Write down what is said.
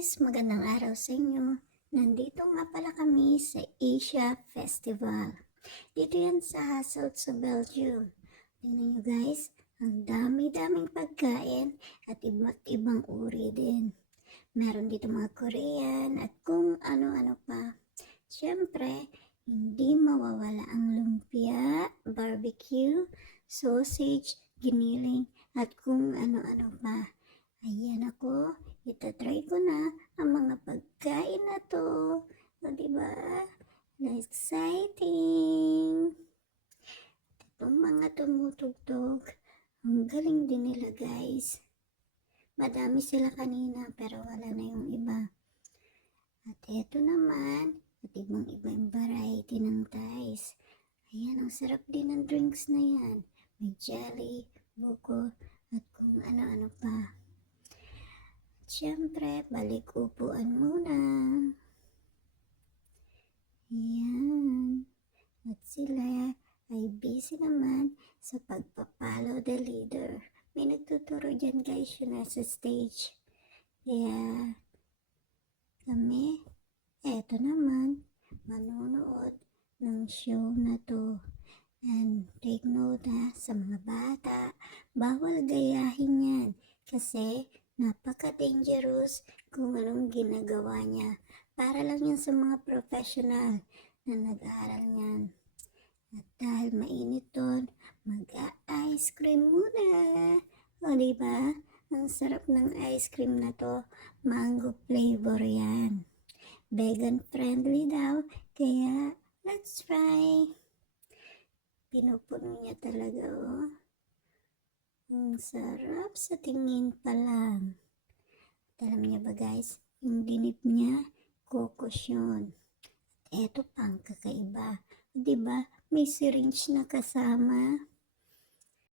guys, magandang araw sa inyo. Nandito nga pala kami sa Asia Festival. Dito yan sa Hasselt sa Belgium. Tingnan nyo guys, ang dami-daming pagkain at iba't ibang uri din. Meron dito mga Korean at kung ano-ano pa. Siyempre, hindi mawawala ang lumpia, barbecue, sausage, giniling at kung ano-ano pa. Ayan ako, itatry ko na ang mga pagkain na to. O diba? Exciting! Itong mga tumutugtog, ang galing din nila guys. Madami sila kanina pero wala na yung iba. At eto naman, at ibang ibang variety ng ties. Ayan, ang sarap din ng drinks na yan. May jelly, buko, at kung ano-ano pa. Siyempre, balik upuan muna. Ayan. At sila ay busy naman sa pagpapalo the leader. May nagtuturo dyan guys yun nasa stage. Kaya kami, eto naman, manonood ng show na to. And take note sa mga bata, bawal gayahin yan kasi napaka-dangerous kung anong ginagawa niya. Para lang yan sa mga professional na nag-aaral niyan. At dahil mainit doon, mag-ice cream muna. O diba? Ang sarap ng ice cream na to. Mango flavor yan. Vegan friendly daw. Kaya, let's try. Pinupuno niya talaga oh. Ang sarap sa tingin pa lang. At alam niya ba guys, yung dinip niya, kokos yun. At eto pang kakaiba. Diba, may syringe na kasama.